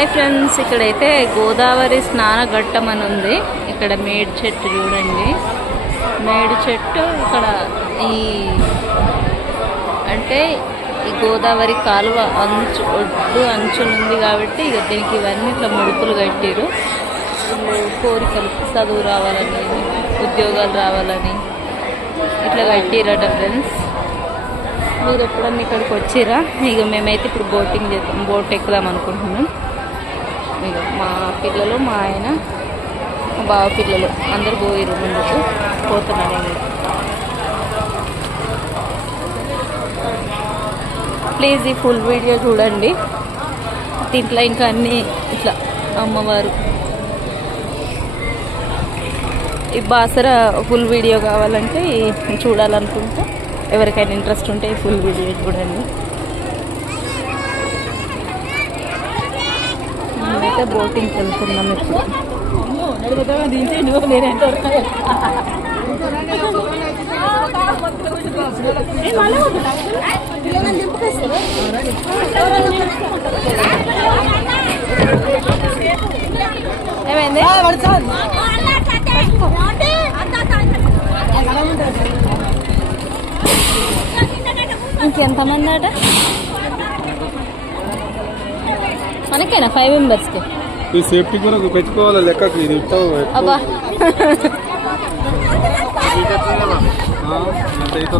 Hi friends ఇక్కడైతే గోదావరి స్నాన ఘట్టం అని ఉంది. ఇక్కడ మేడి చెట్టు చూడండి. మేడి చెట్టు ఇక్కడ ఈ అంటే ఈ గోదావరి కాలువ అంచు ఒడ్డు అంచునుంది కాబట్టి ఇక దీనికి ఇవన్నీ ఇట్లా ముడుపులు కట్టారు. కోరికలు చదువు రావాలని ఉద్యోగాలు రావాలని ఇట్లా కట్టిరట ఫ్రెండ్స్. మీరు ఎప్పుడన్నా ఇక్కడికి వచ్చిరా? ఇక మేమైతే ఇప్పుడు బోటింగ్ చేద్దాం బోట్ ఎక్కుదాం అనుకుంటున్నాం. ఇక మా పిల్లలు మా ఆయన మా బావ పిల్లలు అందరు పోయిరు ముందుకు పోతున్నాను ప్లీజ్ ఈ ఫుల్ వీడియో చూడండి. దీంట్లో ఇంకా అన్ని ఇట్లా అమ్మవారు. ఈ బాసర ఫుల్ వీడియో కావాలంటే చూడాలనుకుంటే ఎవరికైనా ఇంట్రెస్ట్ ఉంటే ఈ ఫుల్ వీడియో చూడండి. మేమైతే బోటింగ్కి వెళ్తున్నాం ఇప్పుడు. ఏమైంది? ఇంకెంతమంది అట? మనకేనా ఫైవ్ మెంబర్స్కి ఈ సేఫ్టీ కూడా పెట్టుకోవాలి లెక్కకు ఇది ఇస్తావు అబ్బా ఎంత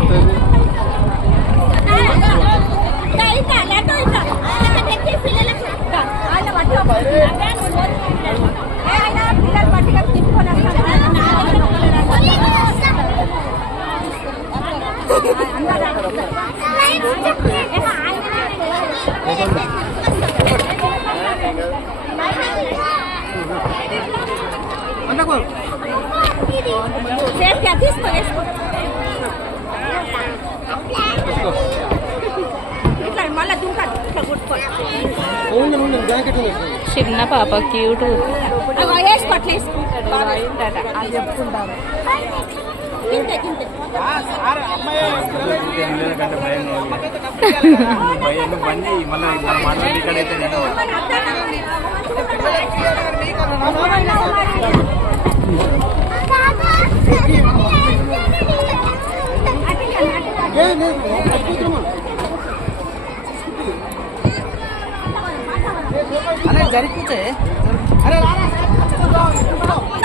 జాకెట్ చిన్న పాప క్యూట్ బండి మళ్ళీ మాట్లాడి ఇక్కడైతే నేను అరే జరిపితే అరే దాంట్లోనే